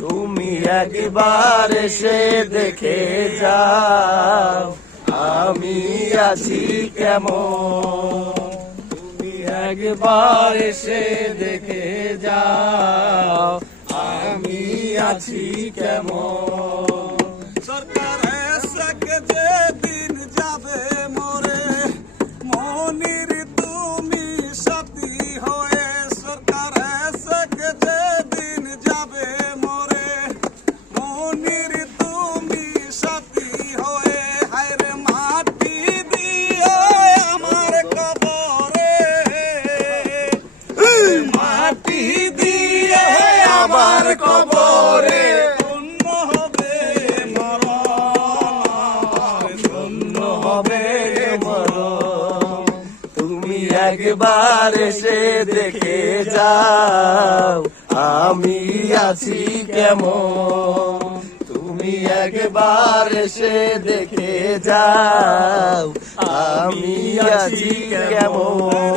তুমি একবার সে দেখে যাও, আমি আছি কেমন। তুমি একবার এসে দেখে যাও, আমি আছি কেমন। সরকার যে দিন হবে মরণ। তুমি একবার এসে দেখে যাও, আমি আছি কেমন তুমি একবার এসে দেখে যাও, আমি আছি কেমন